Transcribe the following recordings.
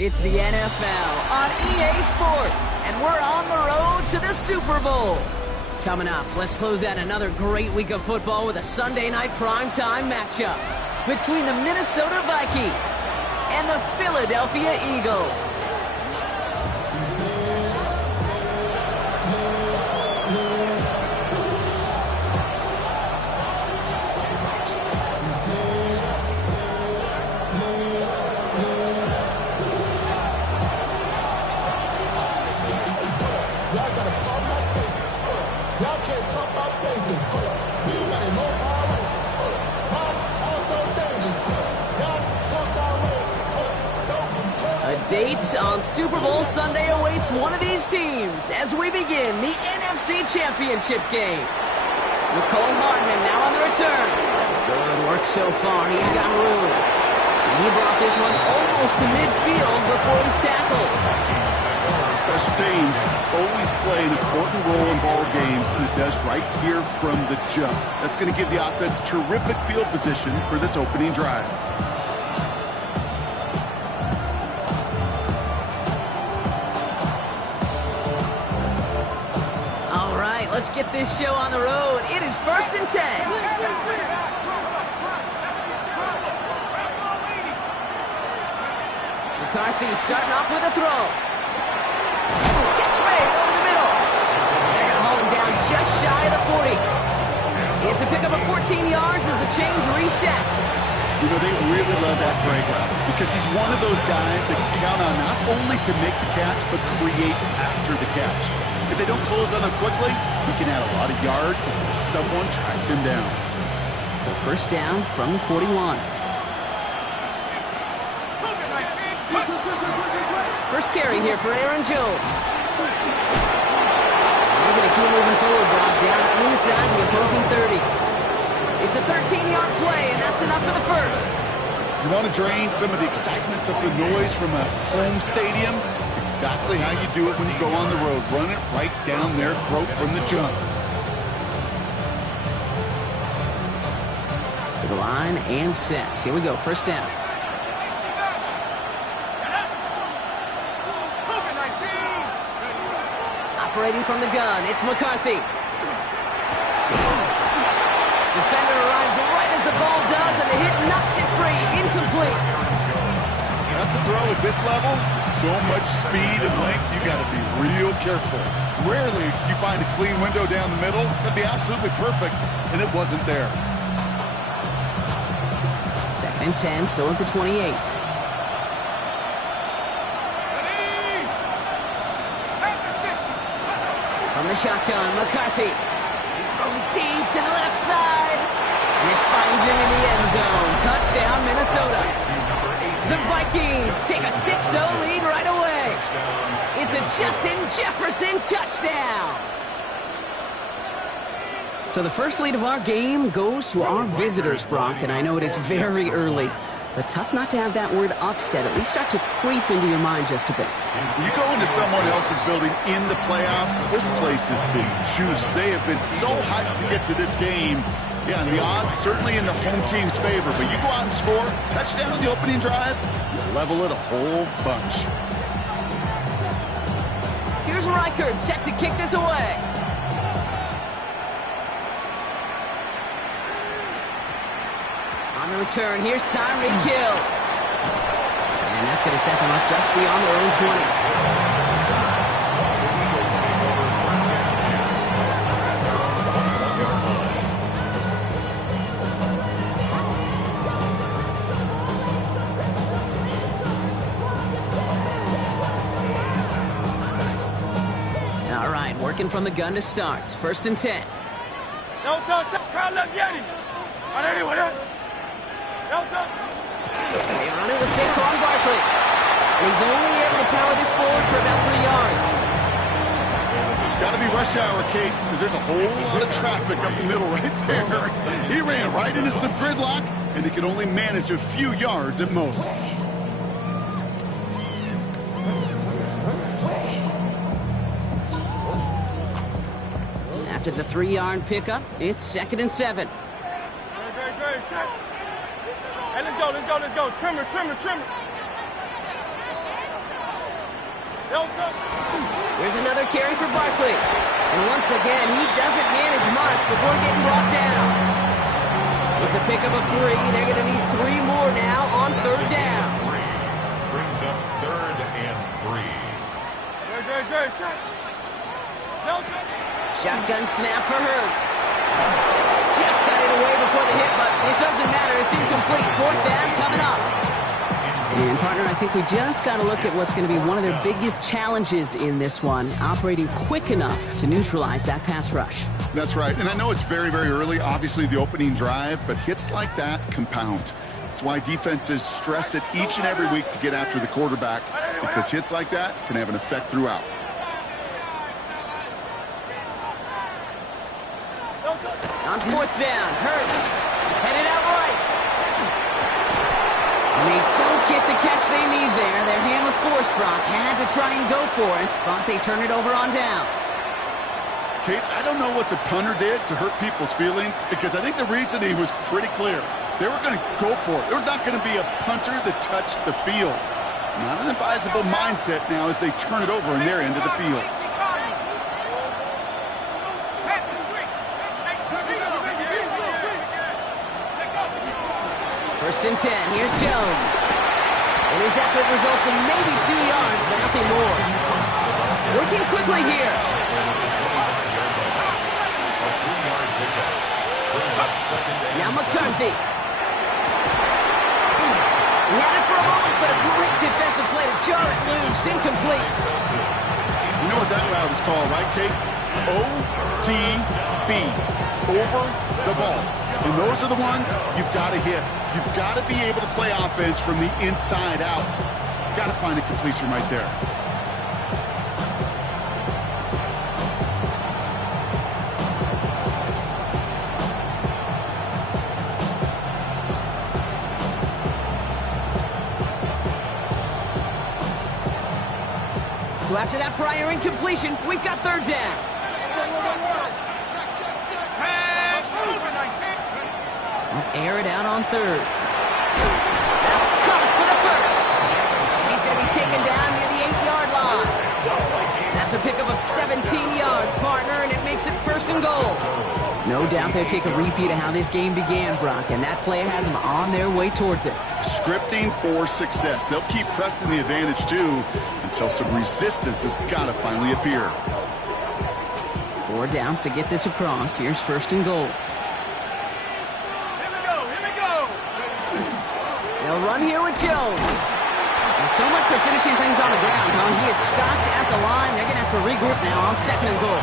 It's the NFL on EA Sports, and we're on the road to the Super Bowl. Coming up, let's close out another great week of football with a Sunday night primetime matchup between the Minnesota Vikings and the Philadelphia Eagles. Date on Super Bowl Sunday awaits one of these teams as we begin the NFC Championship game. Mecole Hardman now on the return. Good work so far. He's got room. And he brought this one almost to midfield before he's tackled. Special teams always play an important role in ball games, and it does right here from the jump. That's going to give the offense terrific field position for this opening drive. Let's get this show on the road. It is 1st and 10. McCarthy starting off with a throw. Catch made over the middle. And they're going to hold him down just shy of the 40. It's a pickup of 14 yards as the chains reset. You know, they really love that breakup because he's one of those guys that can count on not only to make the catch, but create after the catch. If they don't close on him quickly, he can add a lot of yards before someone tracks him down. So first down from the 41. First carry here for Aaron Jones. They're going to keep moving forward, Bob, down inside the opposing 30. It's a 13-yard play, and that's enough for the first. You want to drain some of the excitement, some of the noise from a home stadium? It's exactly how you do it when you go on the road. Run it right down their throat from the jump. To the line and set. Here we go, first down. Operating from the gun, it's McCarthy. Defender arrives right as the ball does, and the hit knocks it free. Incomplete. That's a throw at this level. So much speed and length, you got to be real careful. Rarely do you find a clean window down the middle. Could be absolutely perfect, and it wasn't there. 2nd and 10, still at the 28. From the shotgun, McCarthy. He's throwing deep to the left side. And this finds him in the end zone. Touchdown, Minnesota. The Vikings take a 6-0 lead right away. It's a Justin Jefferson touchdown. So the first lead of our game goes to our visitors, Brock, and I know it is very early, but tough not to have that word upset at least start to creep into your mind just a bit. You go into someone else's building in the playoffs, this place has been juice. They have been so hyped to get to this game. Yeah, and the odds certainly in the home team's favor, but you go out and score, touchdown on the opening drive, you level it a whole bunch. Here's Reichard set to kick this away. On the return, here's Tyreek Hill. And that's going to set them up just beyond their own 20. Working from the gun to start. 1st and 10. They run it with Saquon Barkley. He's only able to power this forward for about 3 yards. It's got to be rush hour, Kate, because there's a whole lot of traffic up the middle right there. He ran right into some gridlock, and he could only manage a few yards at most. After the 3-yard pickup, it's 2nd and 7. Hey, let's go. Trimmer. Here's another carry for Barkley. And once again, he doesn't manage much before getting brought down. With a pickup of 3, they're going to need 3 more now on 3rd down. Brings up 3rd and 3. Shotgun snap for Hurts. Just got it away before the hit, but it doesn't matter. It's incomplete. 4th down coming up. And, partner, I think we just got to look at what's going to be one of their biggest challenges in this one, operating quick enough to neutralize that pass rush. That's right. And I know it's very, very early, obviously the opening drive, but hits like that compound. That's why defenses stress it each and every week to get after the quarterback, because hits like that can have an effect throughout. On 4th down, Hurts headed out right. And they don't get the catch they need there. Their hand was forced, Brock. Had to try and go for it, but they turn it over on downs. Kate, I don't know what the punter did to hurt people's feelings, because I think the reasoning was pretty clear. They were going to go for it. There was not going to be a punter that touched the field. Not an advisable mindset now as they turn it over in their end of the field. First and 10, here's Jones. And his effort results in maybe 2 yards, but nothing more. Working quickly here. Now McCarthy. He had it for a moment, but a great defensive play to jar it loose. Incomplete. You know what that route is called, right, Kate? OTB. Over the ball. And those are the ones you've got to hit. You've got to be able to play offense from the inside out. Got to find a completion right there. So after that prior incompletion, we've got 3rd down. Air it out on 3rd. That's caught for the first. He's going to be taken down near the 8-yard line. That's a pickup of 17 yards, partner, and it makes it 1st and goal. No doubt they'll take a repeat of how this game began, Brock, and that play has them on their way towards it. Scripting for success. They'll keep pressing the advantage, too, until some resistance has got to finally appear. 4 downs to get this across. Here's 1st and goal. They'll run here with Jones. And so much for finishing things on the ground, huh? He is stopped at the line. They're going to have to regroup now on 2nd and goal.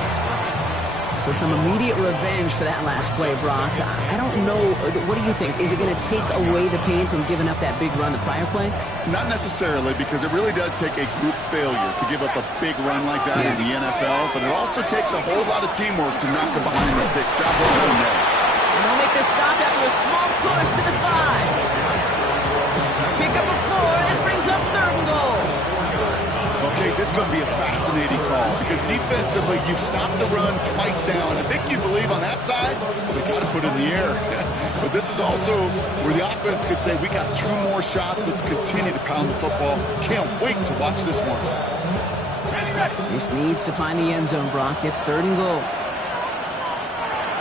So some immediate revenge for that last play, Brock. I don't know. What do you think? Is it going to take away the pain from giving up that big run the prior play? Not necessarily, because it really does take a group failure to give up a big run like that in the NFL, but it also takes a whole lot of teamwork to knock it behind the sticks. Job well done there. And they'll make this stop after a small push to the 5. Pick up a 4, that brings up 3rd and goal. Okay, this is going to be a fascinating call, because defensively, you've stopped the run twice now, and I think you believe on that side, they got to put it in the air. But this is also where the offense could say, we got 2 more shots, let's continue to pound the football. Can't wait to watch this one. This needs to find the end zone, Brock. It's 3rd and goal.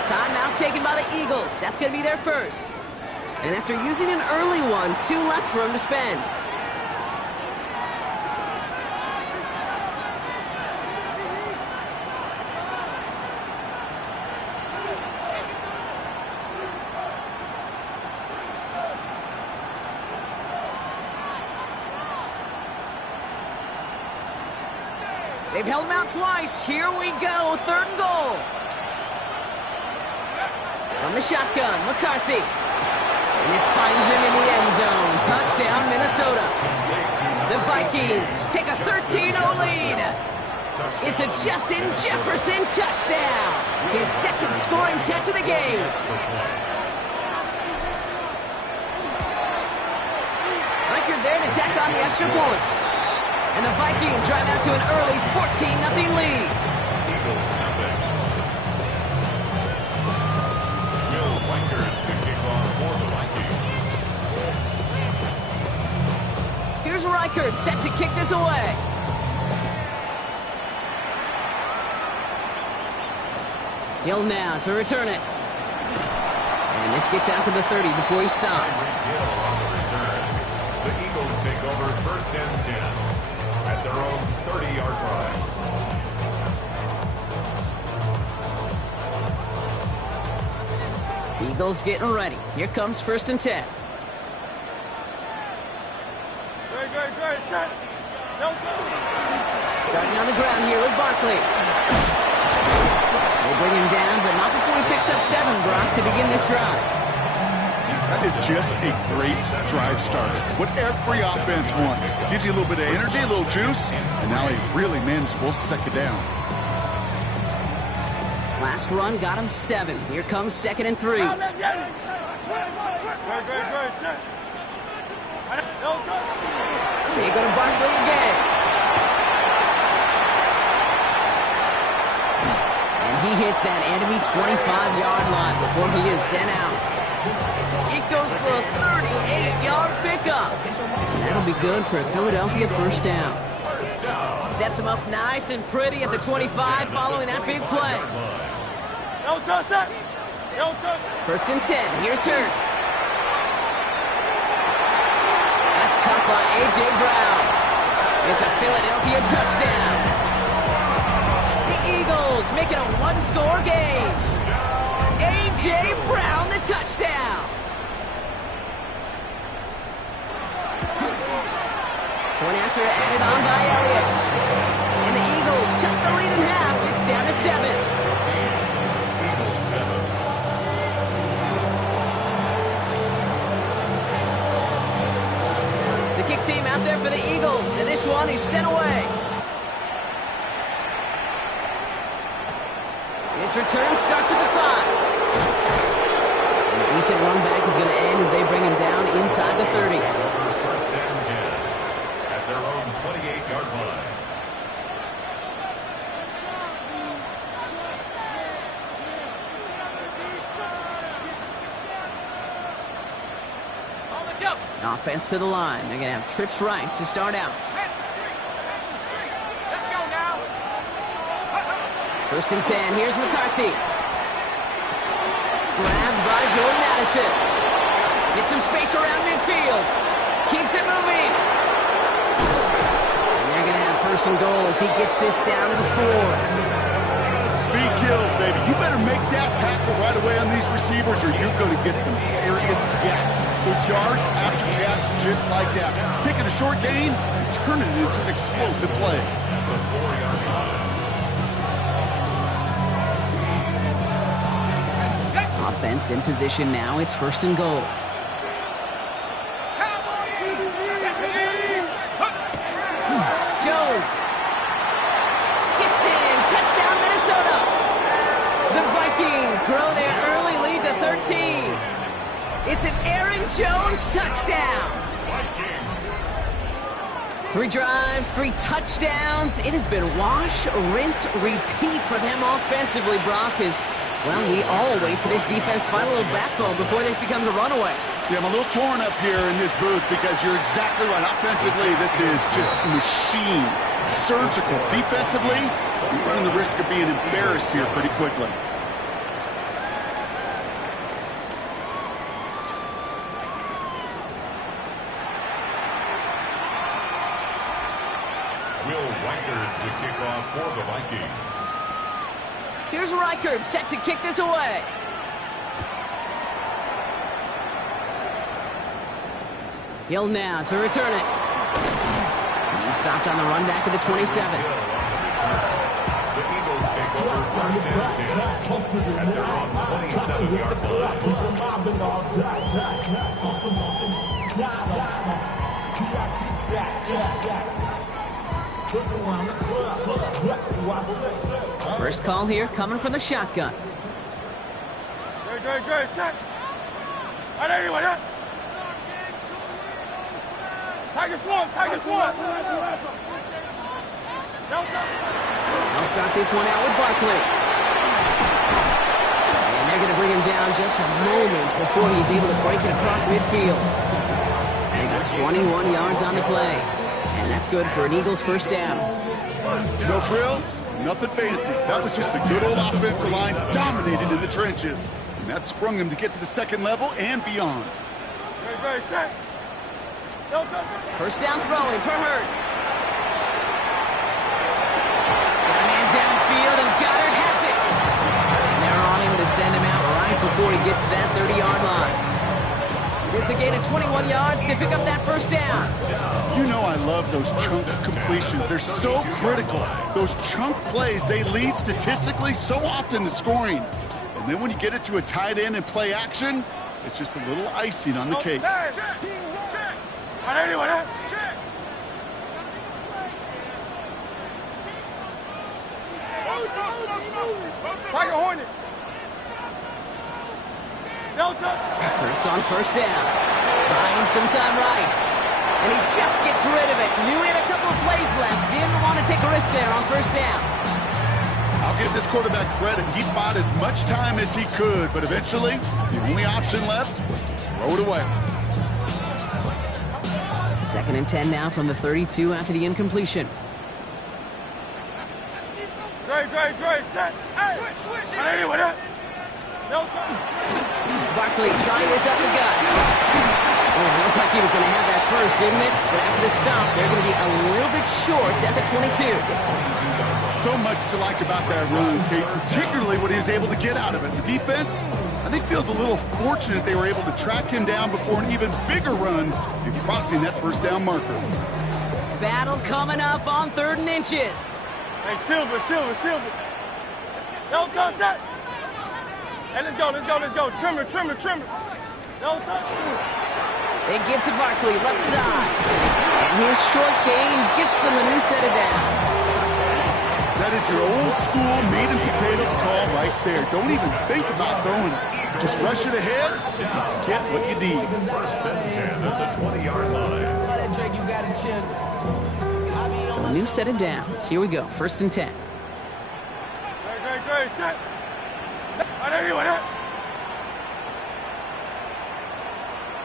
Timeout taken by the Eagles. That's going to be their first. And after using an early one, 2 left for him to spend. They've held him out twice. Here we go. 3rd and goal. From the shotgun, McCarthy. And this finds him in the end zone. Touchdown, Minnesota. The Vikings take a 13-0 lead. It's a Justin Jefferson touchdown. His 2nd scoring catch of the game. Reichard there to tack on the extra point. And the Vikings drive out to an early 14-0 lead. Eagles nothing. Will Reichard to kick off for the Vikings. Here's Reichard set to kick this away. Hill now to return it. And this gets out to the 30 before he stops. Hill on the return. The Eagles take over 1st and 10 at their own 30-yard line. Eagles getting ready. Here comes 1st and 10. Starting on the ground here with Barkley. They bring him down, but not before he picks up 7, Brock, to begin this drive. That is just a great drive starter. What every offense wants. Gives you a little bit of energy, a little juice, and now a really manageable 2nd down. Last run got him 7. Here comes 2nd and 3. They go to Barkley again. And he hits that enemy 25-yard line before he is sent out. It goes for a 38-yard pickup. And that'll be good for a Philadelphia 1st down. Sets him up nice and pretty at the 25 following that big play. 1st and 10. Here's Hurts. That's caught by A.J. Brown. It's a Philadelphia touchdown. The Eagles make it a 1-score game. A.J. Brown, the touchdown. Point after added on by Elliott. And the Eagles cut the lead in half. It's down to 7. Kick team out there for the Eagles, and this one is sent away. This return starts at the 5. And a decent run back is going to end as they bring him down inside the 30. 1st and 10 at their own 28-yard line. Offense to the line. They're going to have trips right to start out. Let's go now. 1st and 10. Here's McCarthy. Grabbed by Jordan Addison. Gets some space around midfield. Keeps it moving. And they're going to have 1st and goal as he gets this down to the 4. Speed kills, baby. You better make that tackle right away on these receivers or you're going to get some serious gaps. Those yards after catch just like that. Taking a short gain and turning it into an explosive play. The 4-yard line. Offense in position now. It's 1st and goal. Jones. Gets in. Touchdown, Minnesota. The Vikings grow their early lead to 13. It's an Aaron Jones touchdown. 3 drives, 3 touchdowns. It has been wash, rinse, repeat for them offensively, Brock. Well, we all wait for this defense to find a little backbone before this becomes a runaway. Yeah, I'm a little torn up here in this booth because you're exactly right. Offensively, this is just machine. Surgical. Defensively, you're running the risk of being embarrassed here pretty quickly. Will Reichard to kick off for the Vikings. Here's Reichard set to kick this away. Hill now to return it. He stopped on the run back at the 27. The Eagles take over 1st and 10 at their own 27-yard line. First call here coming from the shotgun. Good. Tiger Swarm. They'll start this one out with Barkley. And they're going to bring him down just a moment before he's able to break it across midfield. And he's got 21 yards on the play. And that's good for an Eagles 1st down. No frills, nothing fancy. That was just a good old offensive line dominated in the trenches. And that sprung them to get to the second level and beyond. First down throwing for Hurts. Got a man downfield, and Goddard has it. And they're on him to send him out right before he gets to that 30-yard line. It's a gain of 21 yards to pick up that first down. You know I love those chunk completions. They're so critical. Those chunk plays, they lead statistically so often to scoring. And then when you get it to a tight end and play action, it's just a little icing on the cake. Hurts on first down. Buying some time right. And he just gets rid of it. Knew he had a couple of plays left. Didn't want to take a risk there on first down. I'll give this quarterback credit. He bought as much time as he could, but eventually, the only option left was to throw it away. 2nd and 10 now from the 32 after the incompletion. Barkley trying this up the gut. Oh, it looked like he was going to have that first, didn't it? But after the stop, they're going to be a little bit short at the 22. So much to like about that run, Kate, particularly what he was able to get out of it. The defense, I think, feels a little fortunate they were able to track him down before an even bigger run in crossing that first down marker. Battle coming up on 3rd and inches. Hey, Silver. Don't touch that. Hey, let's go. Trimmer. Don't touch. They give to Barkley, left side. And his short gain gets them a new set of downs. That is your old school meat and potatoes call right there. Don't even think about throwing it. Just rush it ahead and get what you need. First and 10 at the 20-yard line. So a new set of downs. Here we go, 1st and 10. Great, set.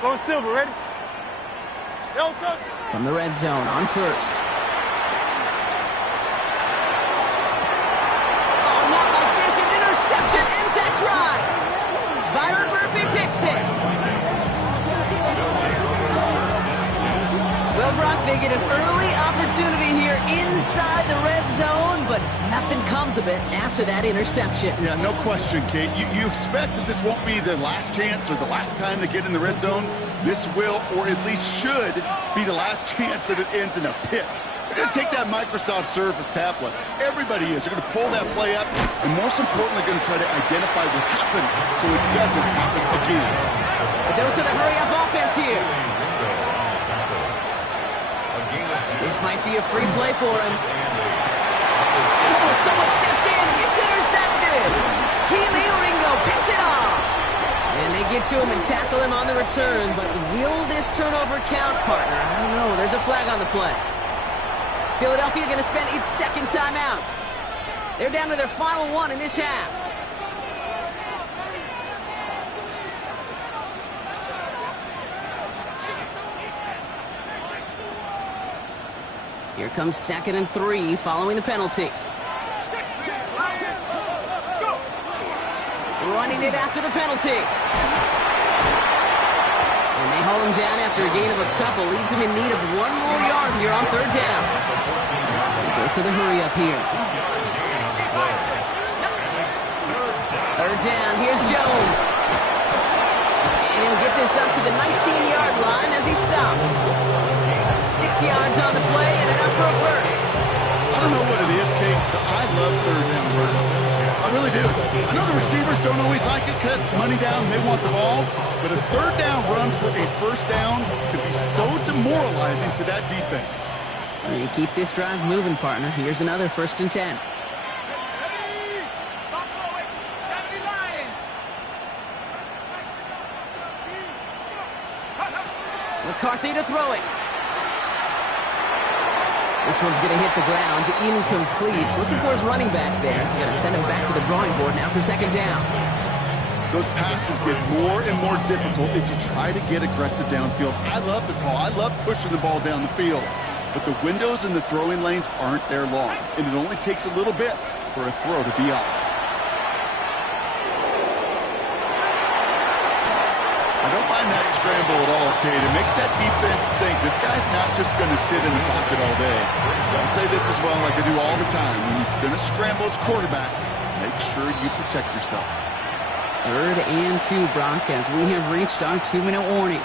Go Silver, ready? Don't touch. From the red zone on first. Oh, not like this. An interception ends that drive. Byron Murphy picks it. Well, Brock, they get an early opportunity here inside the red zone, but nothing comes of it after that interception. Yeah, no question, Kate. You expect that this won't be the last chance or the last time they get in the red zone. This will, or at least should, be the last chance that it ends in a pick. They're going to take that Microsoft Surface tablet. Everybody is. They're going to pull that play up, and most importantly, going to try to identify what happened so it doesn't happen again. A dose of the hurry-up offense here. This might be a free play for him. Oh, someone stepped in. It's intercepted. Keely Ringo picks it off. And they get to him and tackle him on the return. But will this turnover count, partner? I don't know. There's a flag on the play. Philadelphia going to spend its 2nd timeout. They're down to their final one in this half. Here comes 2nd and 3 following the penalty. Running it after the penalty. And they hold him down after a gain of a couple. Leaves him in need of 1 more yard here on 3rd down. Dose of the hurry up here. 3rd down. Here's Jones. And he'll get this up to the 19-yard line as he stopped. 6 yards on the play and enough for a first. I don't know what it is, Kate, but I love 3rd down runs. I really do. I know the receivers don't always like it because money down, they want the ball. But a 3rd down run for a first down could be so demoralizing to that defense. And you keep this drive moving, partner. Here's another 1st and 10. McCarthy to throw it. This one's going to hit the ground. Incomplete. Looking for his running back there. He's going to send him back to the drawing board now for 2nd down. Those passes get more and more difficult as you try to get aggressive downfield. I love the call. I love pushing the ball down the field. but the windows in the throwing lanes aren't there long, and it only takes a little bit for a throw to be off. I don't mind that scramble at all, Kate. It makes that defense think this guy's not just going to sit in the pocket all day. I'll say this as well, like I do all the time. When you're going to scramble as quarterback, make sure you protect yourself. 3rd and 2, Brock, as we have reached our 2-minute warning.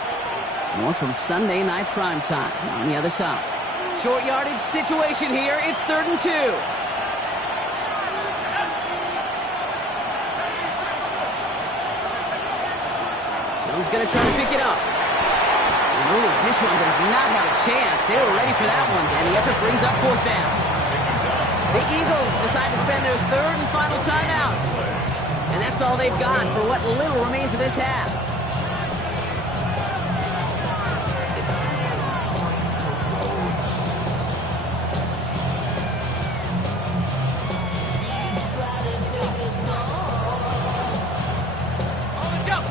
More from Sunday night primetime on the other side. Short yardage situation here. It's 3rd and 2. Jones going to try to pick it up. Ooh, this one does not have a chance. They were ready for that one, and the effort brings up 4th down. The Eagles decide to spend their 3rd and final timeout. And that's all they've got for what little remains of this half.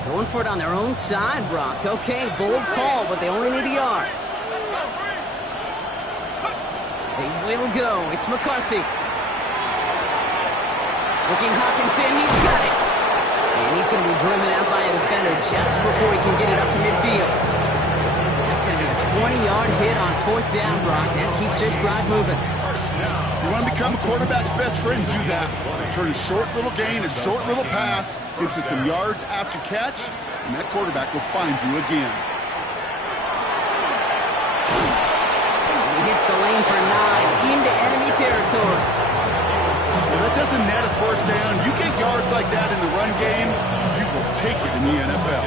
Going for it on their own side, Brock. Okay, bold call, but they only need a yard. They will go. It's McCarthy. Looking Hawkinson, he's got it. And he's going to be driven out by a defender just before he can get it up to midfield. That's going to be a 20-yard hit on 4th down, Brock. That keeps this drive moving. You want to become a quarterback's best friend, do that. Turn a short little gain, a short little pass into some yards after catch, and that quarterback will find you again. He hits the lane for 9 into enemy territory. Well, that doesn't net a 1st down. You get yards like that in the run game, you will take it in the NFL.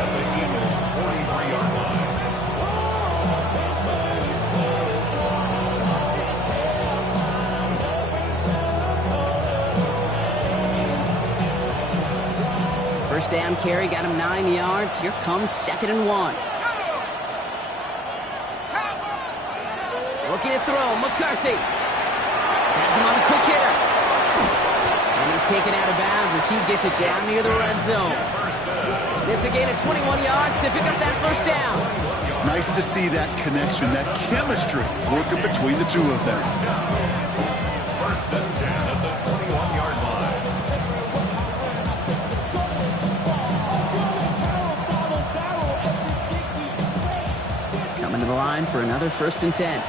At the Eagles' 43-yard line. First down carry got him 9 yards. Here comes 2nd and 1. Looking to throw, McCarthy. Has him on the quick hitter. And he's taken out of bounds as he gets it down near the red zone. It's a gain of 21 yards to pick up that 1st down. Nice to see that connection, that chemistry working between the two of them. 1st and 10 at the 21-yard line. Coming to the line for another 1st and 10.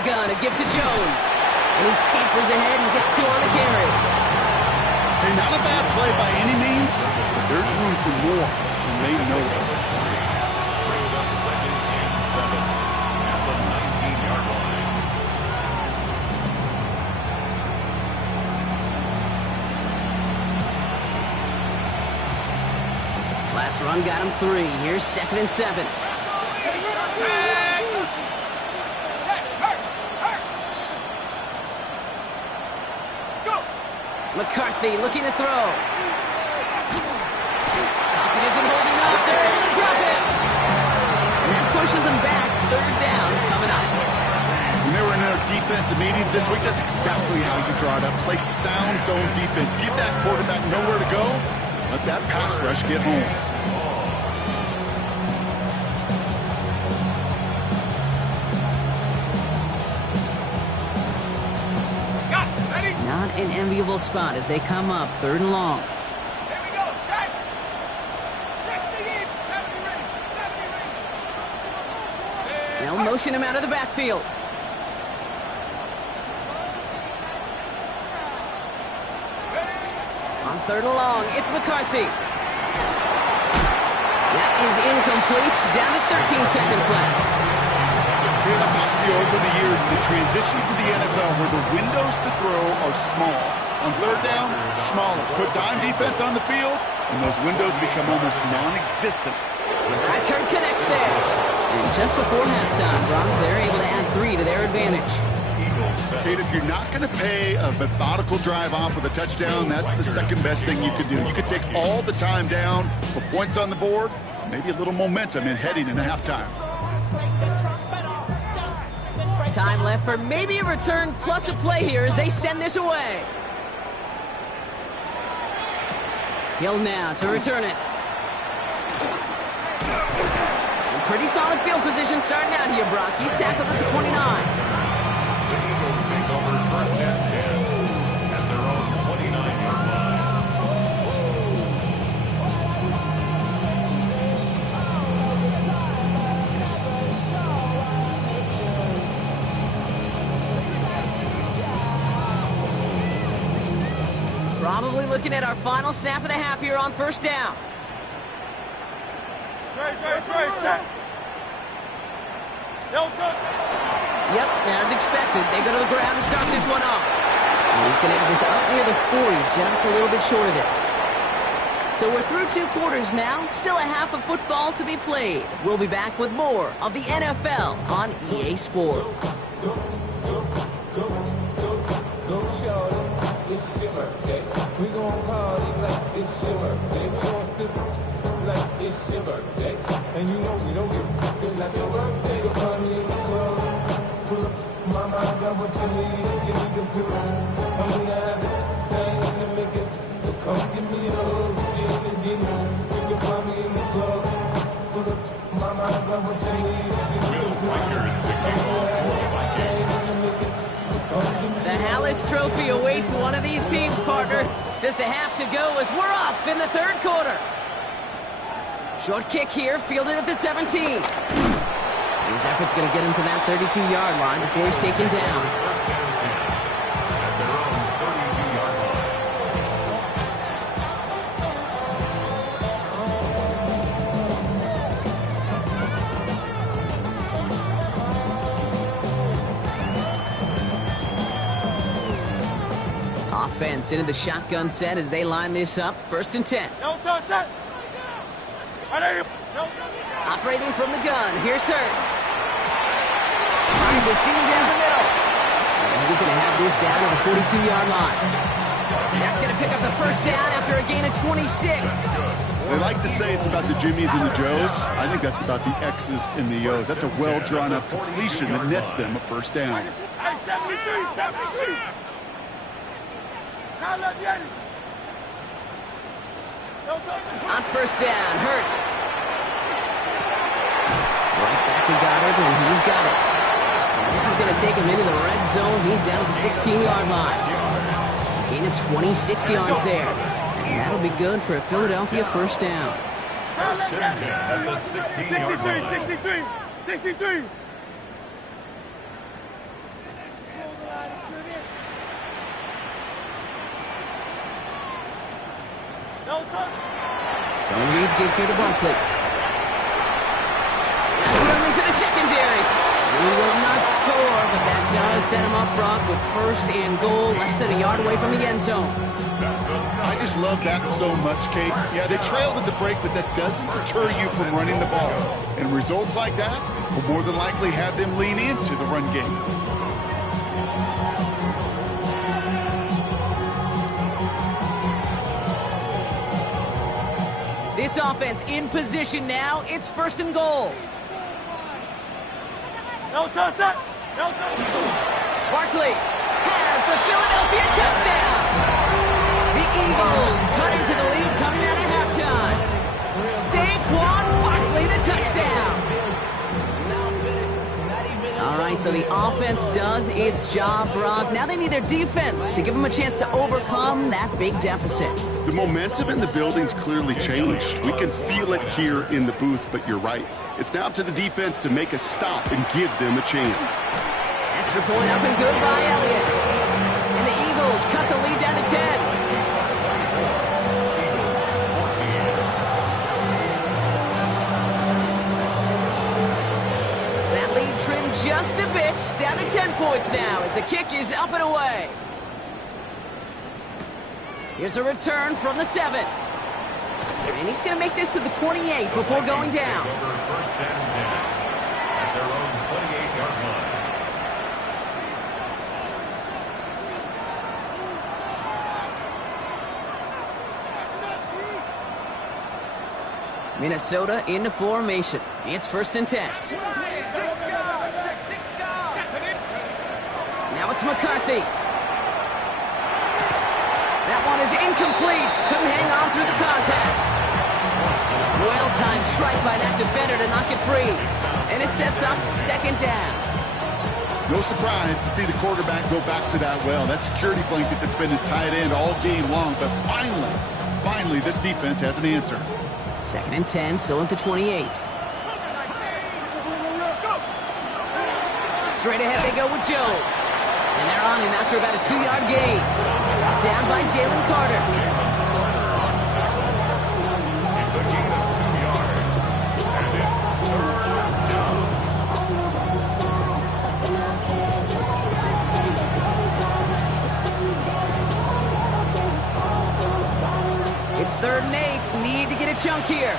Gun, a give to Jones. And he scampers ahead and gets 2 on the carry. Hey, not a bad play by any means, but there's room for more, and they know it. Brings up 2nd and 7 at the 19-yard line. Last run got him 3. Here's 2nd and 7. McCarthy looking to throw. Coffin isn't holding up. They're able to drop him. And that pushes him back. 3rd down coming up. When they were in their defensive meetings this week, that's exactly how you draw it up. Play sound zone defense. Give that quarterback nowhere to go. Let that pass rush get home. Not an enviable spot as they come up 3rd and long. Here we go, set. 60 in, 70 ready, 70 ready. They'll motion him out of the backfield. On 3rd and long, it's McCarthy. That is incomplete. Down to 13 seconds left. I've talked to you over the years, the transition to the NFL where the windows to throw are small. On 3rd down, smaller. Put dime defense on the field, and those windows become almost non-existent. Rackard connects there. And just before halftime, Brock, they're able to add 3 to their advantage. Kate, if you're not going to pay a methodical drive off with a touchdown, that's the second best thing you could do. You could take all the time down, put points on the board, maybe a little momentum in heading into halftime. Time left for maybe a return plus a play here as they send this away. Hill now to return it. And pretty solid field position starting out here, Brock. He's tackled at the 29. The Eagles take over first and 10 at their own 29-yard line. Probably looking at our final snap of the half here on first down. Great, set. Yep, as expected, they go to the ground to start this one off. And he's going to have this up near the 40, just a little bit short of it. So we're through 2 quarters now, still a half of football to be played. We'll be back with more of the NFL on EA Sports. It's your birthday. We gon' party like it's your birthday. We gon' sip like it's your birthday. And you know we don't give it's like your birthday. You'll find me in the club. Full of mama, I got what you need. You need to feel it. I'm gonna have it. I ain't gonna make it. So come give me a hug. Get in the dinner. You can find me in the club. Full of mama, I got what you need. You need to feel it. The Hallis Trophy awaits one of these teams, partner. Just a half to go as we're off in the 3rd quarter. Short kick here, fielded at the 17. His effort's going to get him to that 32-yard line before he's taken down. First and 10 at their own 32-yard line. Offense into the shotgun set as they line this up. 1st and 10. Operating from the gun, here's Hurts. Finds a seam down the middle. And he's going to have this down to the 42-yard line. That's going to pick up the first down after a gain of 26. They like to say it's about the Jimmies and the Joes. I think that's about the X's and the O's. That's a well-drawn-up completion that nets them a first down. Hey, 73. On first down, Hurts. Right back to Goddard, and he's got it. And this is going to take him into the red zone. He's down at the 16-yard line. Gain of 26 yards there. And that'll be good for a Philadelphia first down. First and 10 at the 16-yard line. 63. So Reed gives here to Barkley. Thrown into the secondary. He will not score, but that does set him up, Brock, with 1st and goal, less than a yard away from the end zone. I just love that so much, Kate. Yeah, they trailed at the break, but that doesn't deter you from running the ball. And results like that will more than likely have them lean into the run game. This offense in position now. It's 1st and goal. Barkley has the Philadelphia touchdown. The Eagles cut into the lead coming out of halftime. Saquon Barkley, the touchdown. All right, so the offense does its job, Brock. Now they need their defense to give them a chance to overcome that big deficit. The momentum in the building's clearly changed. We can feel it here in the booth, but you're right. It's now up to the defense to make a stop and give them a chance. Extra point up and good by Elliott. And the Eagles cut the lead down to 10. That lead trimmed just a bit, down to 10 points now as the kick is up and away. Here's a return from the 7. And he's going to make this to the 28 before going down. Over first and 10 at their own 28-yard line. Minnesota into formation. It's 1st and 10. Now it's McCarthy. That That one is incomplete. Couldn't hang on through the contact. Well-timed strike by that defender to knock it free. And it sets up second down. No surprise to see the quarterback go back to that well. That security blanket that's been his tight end all game long. But finally, this defense has an answer. 2nd and 10, still at the 28. Straight ahead they go with Jones. And they're on him after about a 2-yard gain. Brought down by Jalen Carter. It's a gain of 2 yards. And it's third down. It's 3rd and 8. Need to get a chunk here.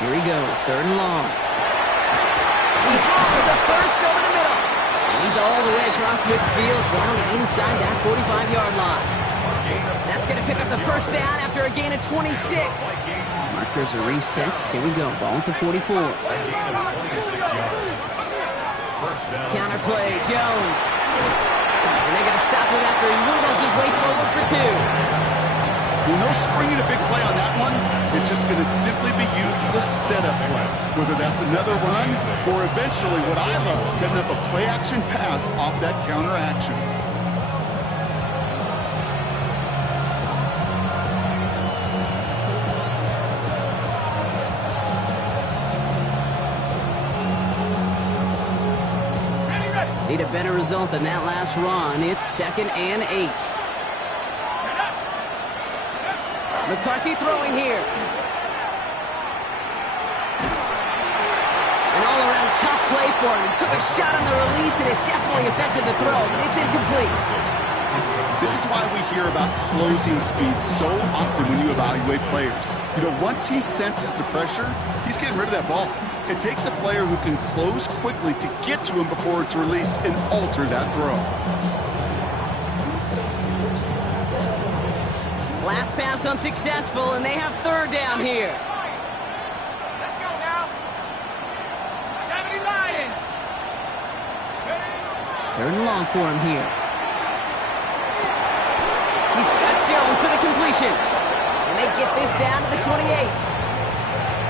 Here he goes, 3rd and long. He has the first over the middle. And he's all the way across midfield, down inside that 45-yard line. That's going to pick up the first down after a gain of 26. Markers are reset. Here we go, ball at the 44. A gain of 26 yards. First down. Counter play, Jones. And they're going to stop him after he wiggles his way forward for 2. Well, no springing a big play on that one. It's just going to simply be used as a setup play. Whether that's another run or eventually what I love, setting up a play-action pass off that counter action. Need a better result than that last run. It's 2nd and 8. McCarthy throwing here. An all-around tough play for him. He took a shot on the release, and it definitely affected the throw. It's incomplete. This is why we hear about closing speed so often when you evaluate players. You know, once he senses the pressure, he's getting rid of that ball. It takes a player who can close quickly to get to him before it's released and alter that throw. Last pass unsuccessful, and they have 3rd down here. Let's go now. 70 Lions. 3rd and long for him here. He's got Jones for the completion. And they get this down to the 28.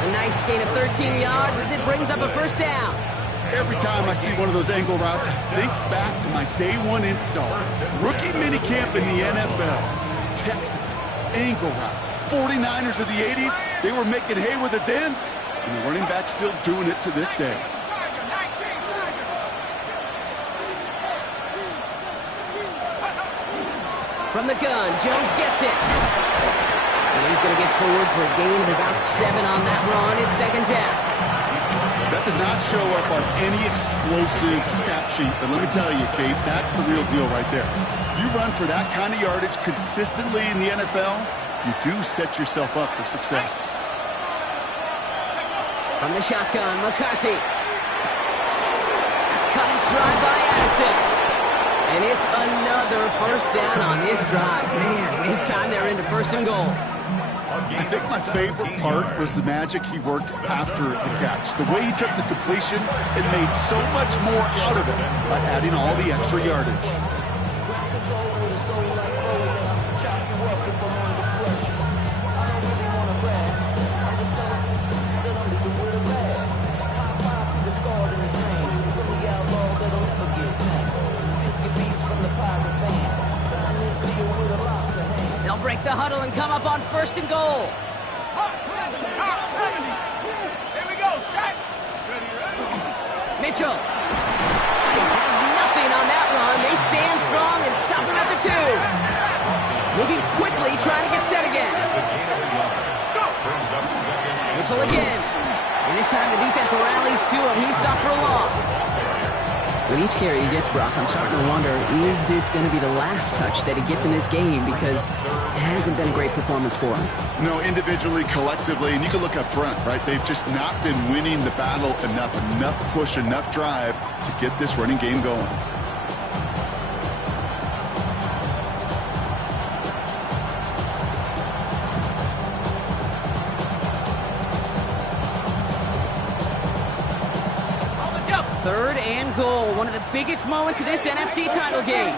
A nice gain of 13 yards as it brings up a first down. Every time I see one of those angle routes, I think back to my day 1 install. Rookie minicamp in the NFL. Texas, angle route. 49ers of the 80s, they were making hay with it then, and the running back's still doing it to this day. From the gun, Jones gets it. And he's going to get forward for a gain of about 7 on that run. It's 2nd down. That does not show up on any explosive stat sheet, but let me tell you, Kate, that's the real deal right there. You run for that kind of yardage consistently in the NFL, you do set yourself up for success. From the shotgun, McCarthy. That's cut and stride by Addison. And it's another first down on this drive. Man, this time they're into 1st and goal. I think my favorite part was the magic he worked after the catch. The way he took the completion, it made so much more out of it by adding all the extra yardage. They'll break the huddle and come up on 1st and goal. Here we go, set. Mitchell has nothing on that run. They stand strong and stop him at the 2. Moving quickly, trying to get set again. Mitchell again. And this time the defense rallies to him. He's stopped for a loss. With each carry he gets, Brock, I'm starting to wonder, is this going to be the last touch that he gets in this game? Because it hasn't been a great performance for him. No, individually, collectively, and you can look up front, right? They've just not been winning the battle enough push, enough drive to get this running game going. 3rd and goal. One of the biggest moments of this NFC title game.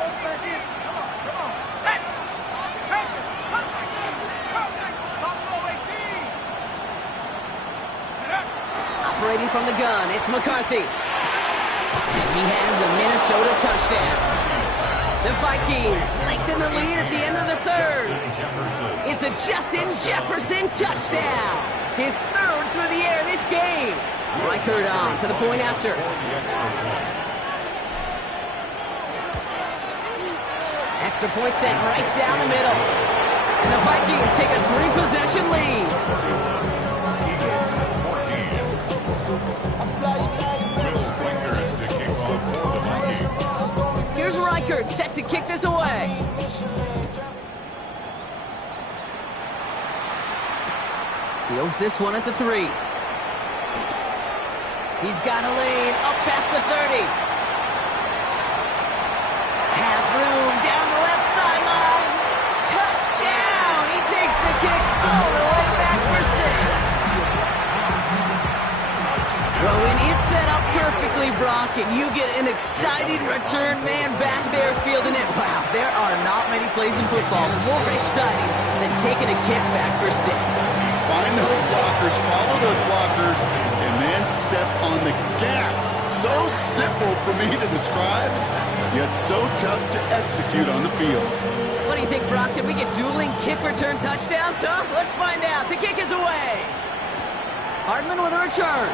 Operating from the gun, it's McCarthy. And he has the Minnesota touchdown. The Vikings lengthen the lead at the end of the 3rd. It's a Justin Jefferson touchdown. His 3rd through the air this game. Reichert on for the point after. Extra point sent right down the middle. And the Vikings take a 3-possession lead. Here's Reichert set to kick this away. Fields this one at the 3. He's got a lane up past the 30. Has room down the left sideline. Touchdown! He takes the kick all the way back for 6. Well, when it's set up perfectly, Brock, and you get an exciting return man back there fielding it, wow, there are not many plays in football more exciting than taking a kick back for 6. Find those blockers, follow those blockers, and then step on the gas. So simple for me to describe, yet so tough to execute on the field. What do you think, Brock? Did we get dueling kick return touchdowns, huh? Let's find out. The kick is away. Hardman with a return.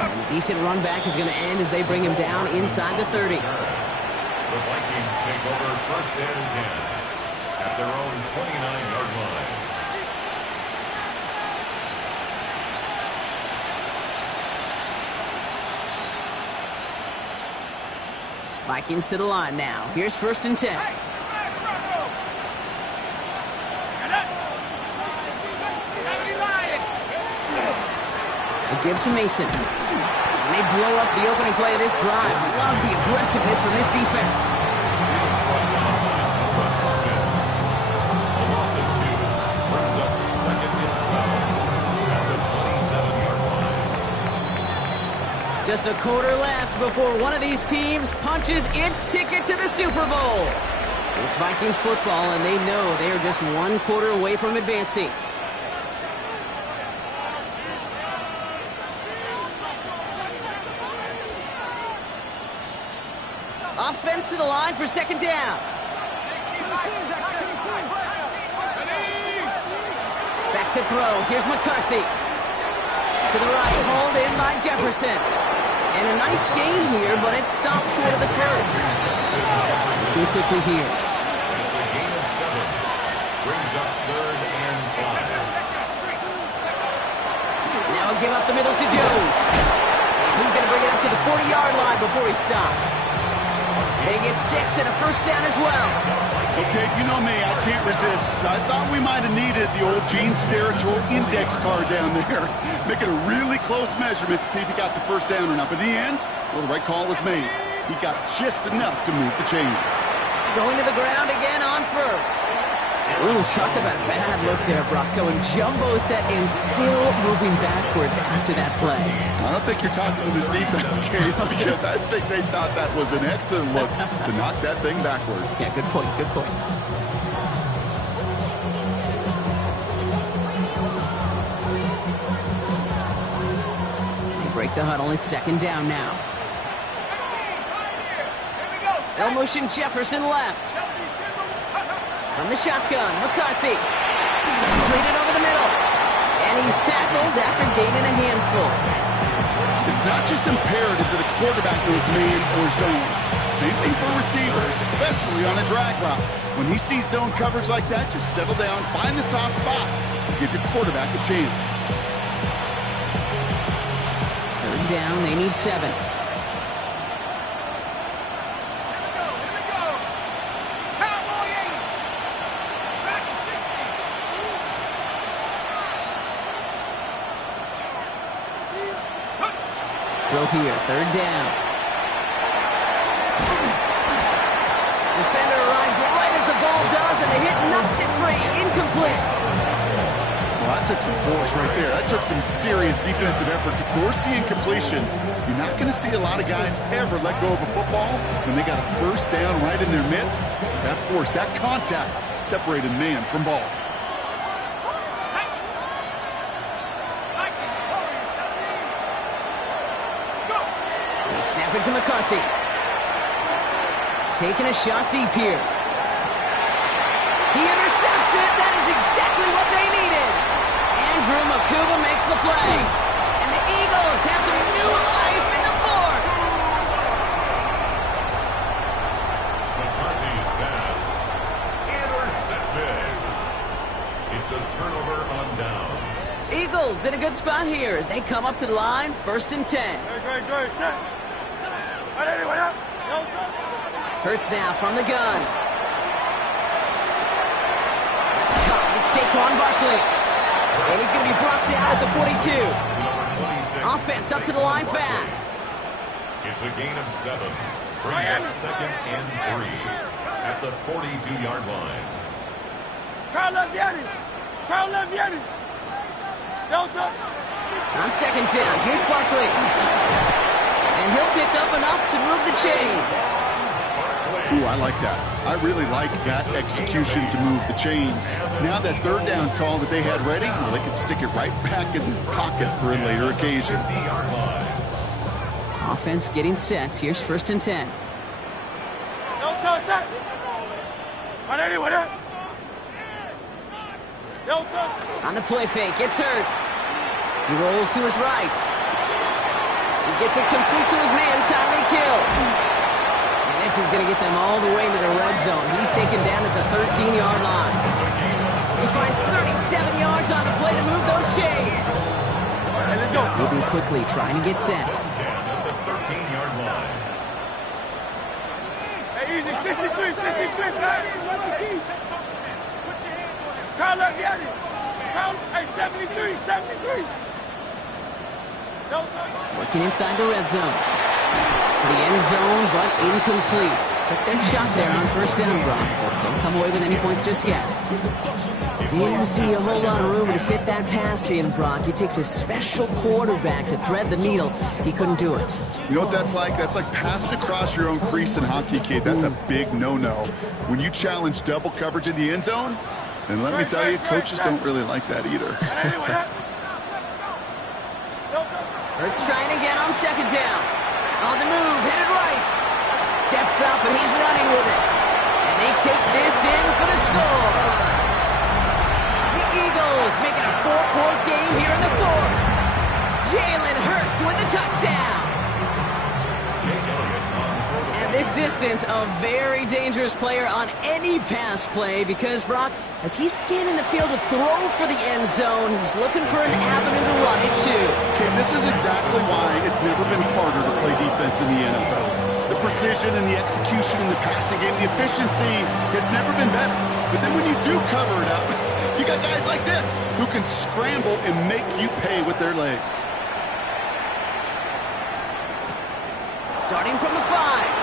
And a decent run back is going to end as they bring him down inside the 30. The Vikings take over 1st and 10 at their own 29-yard line. Vikings to the line now. Here's 1st and 10. They give to Mason. And they blow up the opening play of this drive. Love the aggressiveness from this defense. A loss of 2 brings up 2nd and 12 at the 27-yard line. Just a quarter left before one of these teams punches its ticket to the Super Bowl. It's Vikings football, and they know they are just 1 quarter away from advancing. Offense to the line for 2nd down. Back to throw. Here's McCarthy. To the right, hauled in by Jefferson. And a nice game here, but it's stopped short of the 1st. Looking quickly here. It's a gain of 7. Brings up 3rd and 5. Now a give up the middle to Jones. And he's going to bring it up to the 40-yard line before he stopped. They get 6 and a 1st down as well. Okay, you know me, I can't resist. I thought we might have needed the old Gene Steratore index card down there. Making a really close measurement to see if he got the 1st down or not. But in the end, well, the right call was made. He got just enough to move the chains. Going to the ground again on 1st. Ooh, talk about a bad look there, Brock. Going jumbo set and still moving backwards after that play. I don't think you're talking to this defense, Kate, because I think they thought that was an excellent look to knock that thing backwards. Yeah, good point, good point. They break the huddle. It's 2nd down now. They'll motion Jefferson left. From the shotgun, McCarthy. Completed over the middle. And he's tackled after gaining a handful. It's not just imperative that a quarterback knows man or zone. Same thing for a receiver, especially on a drag route. When he sees zone coverage like that, just settle down, find the soft spot, and give your quarterback a chance. 3rd down, they need 7. Throw here, 3rd down. Defender arrives right as the ball does, and the hit knocks it free. Incomplete. Well, I That took some force right there. That took some serious defensive effort to force the incompletion. You're not going to see a lot of guys ever let go of a football when they got a first down right in their midst. That force, that contact, separated man from ball. They snap it to McCarthy. Taking a shot deep here. He intercepts it. That is exactly what they needed. Andrew Makuba makes the play. And the Eagles have some new life in the fourth. McCarthy's pass intercepted. It's a turnover on down. Eagles in a good spot here as they come up to the line, 1st and 10. Great. Set. Hurts now from the gun. That's caught. It's Saquon Barkley. And he's going to be brought down at the 42. Offense up to the line fast. It's a gain of 7. Brings up 2nd and 3 at the 42-yard line. Carl Leviani. Delta. On 2nd down, here's Barkley. And he'll pick up enough to move the chains. Ooh, I like that. I really like that execution to move the chains. Now that 3rd down call that they had ready, well, they can stick it right back in the pocket for a later occasion. Offense getting set. Here's 1st and 10. Delta, set. On the play fake, it's Hurts. He rolls to his right. He gets it complete to his man, Tyreek Hill. And this is going to get them all the way to the red zone. He's taken down at the 13-yard line. He finds 37 yards on the play to move those chains. Moving quickly, trying to get set. At the 13-yard line. Hey, easy, 63. Carl Leviani. Hey, 73. Working inside the red zone. To the end zone, but incomplete. Took their shot there on 1st down, Brock. Don't come away with any points just yet. Didn't see a whole lot of room to fit that pass in, Brock. It takes a special quarterback to thread the needle. He couldn't do it. You know what that's like? That's like passing across your own crease in hockey, kid. That's a big no-no. When you challenge double coverage in the end zone, and let me tell you, coaches don't really like that either. Hurts trying again on 2nd down. On the move, headed right. Steps up, and he's running with it. And they take this in for the score. The Eagles making a 4-point game here in the 4th. Jalen Hurts with the touchdown. At this distance, a very dangerous player on any pass play because, Brock, as he's scanning the field to throw for the end zone, he's looking for an avenue to run it to. Okay, this is exactly why it's never been harder to play defense in the NFL. The precision and the execution in the passing game, the efficiency has never been better. But then when you do cover it up, you got guys like this who can scramble and make you pay with their legs. Starting from the 5.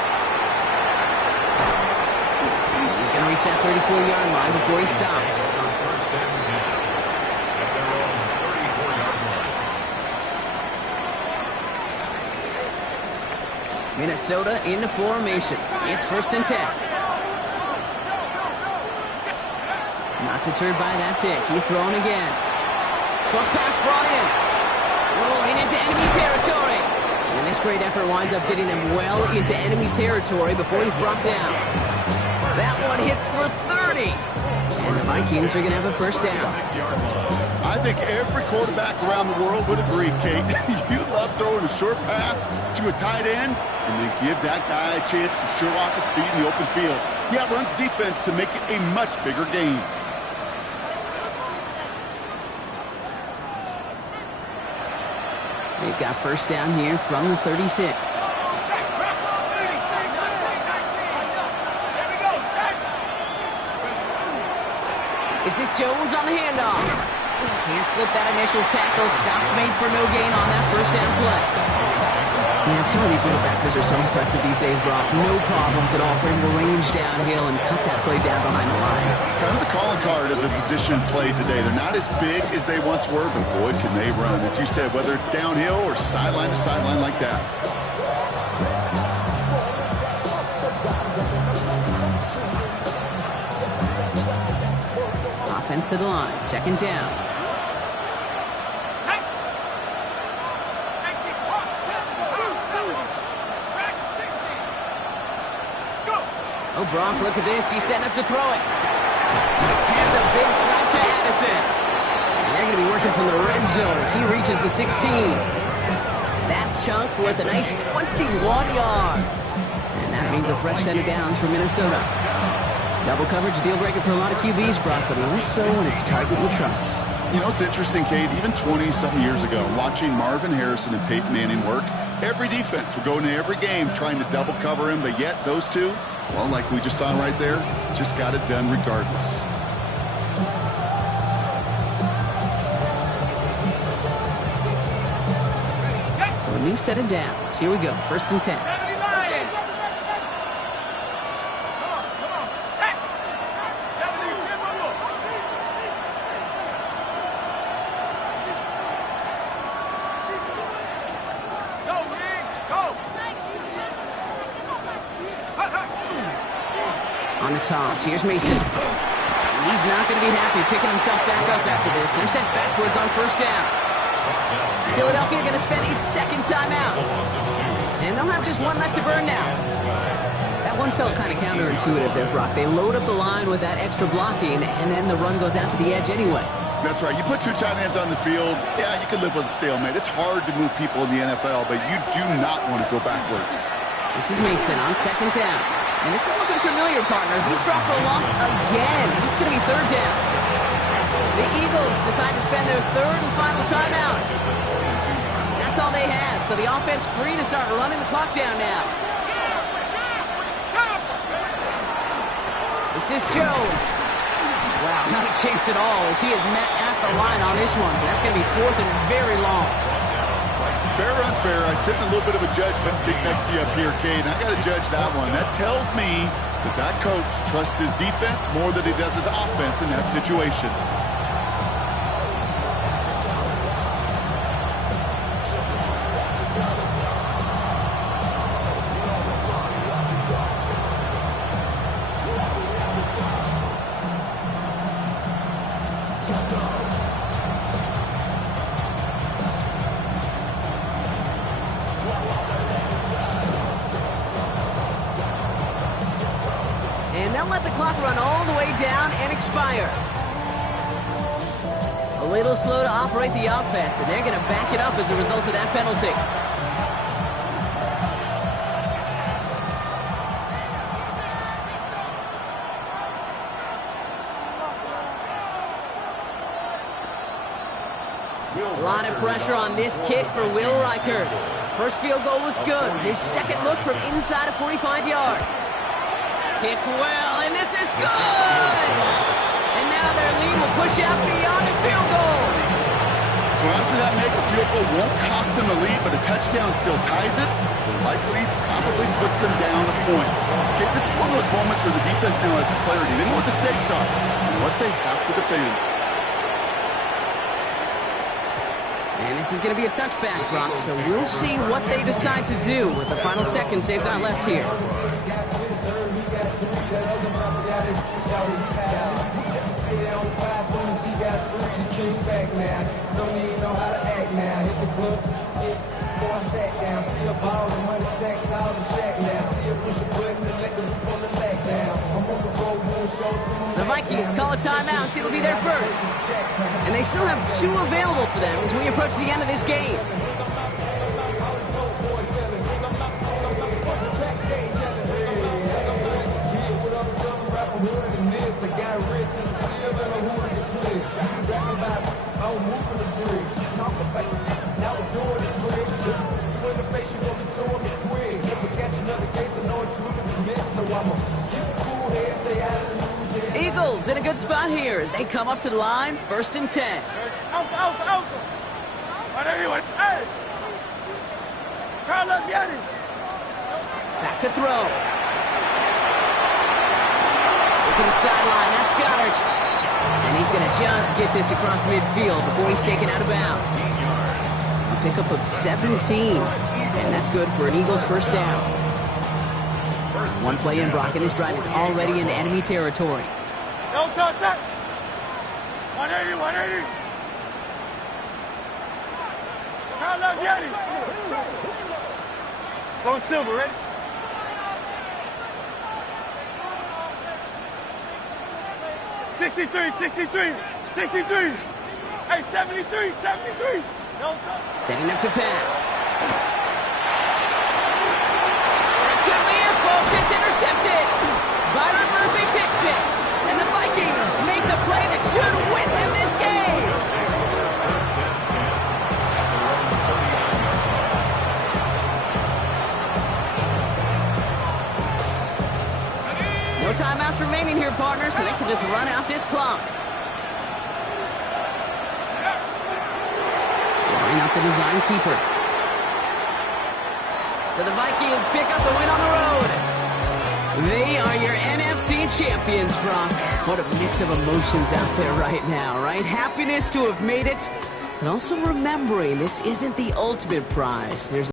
He's going to reach that 34-yard line before he stopped. First and 10 at their own 34-yard line. Minnesota into formation. It's 1st and 10. Not deterred by that pick. He's throwing again. Short pass brought in. Rolling into enemy territory. And this great effort winds up getting him well into enemy territory before he's brought down. That one hits for 30. And the Vikings are going to have a 1st down. I think every quarterback around the world would agree, Kate. You love throwing a short pass to a tight end and then give that guy a chance to show off his speed in the open field. Yeah, runs defense to make it a much bigger game. They've got 1st down here from the 36. This is Jones on the handoff. Can't slip that initial tackle. Stops made for no gain on that 1st down play. Man, some of these middle backers are so impressive these days, Brock. No problems at all for him to range downhill and cut that play down behind the line. Kind of the call calling card of the position played today. They're not as big as they once were, but boy, can they run. As you said, whether it's downhill or sideline to sideline like that. Offense to the line, 2nd down. Oh, Brock, look at this. He's setting up to throw it. Has a big strike to Addison. And they're going to be working from the red zone as he reaches the 16. That chunk worth a nice 21 yards. And that means a fresh set of downs for Minnesota. Double coverage, deal breaker for a lot of QBs, Brock, but less so when it's a target you trust. You know, it's interesting, Kate, even 20-something years ago, watching Marvin Harrison and Peyton Manning work, every defense would go into every game trying to double cover him, but yet those two, well, like we just saw right there, just got it done regardless. So a new set of downs. Here we go, 1st and 10. On the toss, here's Mason. He's not going to be happy picking himself back up after this. They're sent backwards on 1st down. Philadelphia going to spend its 2nd timeout. And they'll have just one left to burn now. That one felt kind of counterintuitive there, Brock. They load up the line with that extra blocking, and then the run goes out to the edge anyway. That's right. You put 2 tight ends on the field, yeah, you can live with a stalemate. It's hard to move people in the NFL, but you do not want to go backwards. This is Mason on 2nd down. And this is looking familiar, partner. He's dropped for a loss again. It's going to be 3rd down. The Eagles decide to spend their 3rd and final timeout. That's all they had, so the offense free to start running the clock down now. This is Jones. Wow, not a chance at all as he is met at the line on this one. That's going to be 4th and very long. Fair or unfair, I sit in a little bit of a judgment seat next to you up here, Kate, and I got to judge that one. That tells me that coach trusts his defense more than he does his offense in that situation. And they'll let the clock run all the way down and expire. A little slow to operate the offense, and they're going to back it up as a result of that penalty. A lot of pressure on this kick for Will Reichert. First field goal was good. His 2nd look from inside of 45 yards. Kicked well, and this is good! And now their lead will push out beyond the field goal. So after that make, the field goal won't cost them the lead, but a touchdown still ties it. Likely, probably puts them down a point. Okay, this is one of those moments where the defense now has clarity. They know what the stakes are and what they have to defend. And this is going to be a touchback, Brock, so we'll see what they decide to do with the final seconds they've got left here. The Vikings call a timeout. It'll be their first. And they still have 2 available for them as we approach the end of this game. Eagles in a good spot here as they come up to the line, 1st and 10. Back to throw. Look at the sideline. That's Goddard. just get this across midfield before he's taken out of bounds. A pickup of 17, and that's good for an Eagles first down. One play in, Brock, and this drive is already in enemy territory. No touch that. 180, 180. Crown left, Yeti. Go Silver, ready? $63. Hey, 73. No touch. Setting up to pass. That could be it, folks. It's intercepted. Byron Murphy picks it. And the Vikings make the play that should win them this game. No timeouts remaining here, partners, so they can just run out this clock. Line up the design keeper. So the Vikings pick up the win on the road. They are your NFC champions, Brock. What a mix of emotions out there right now, right? Happiness to have made it, but also remembering this isn't the ultimate prize. There's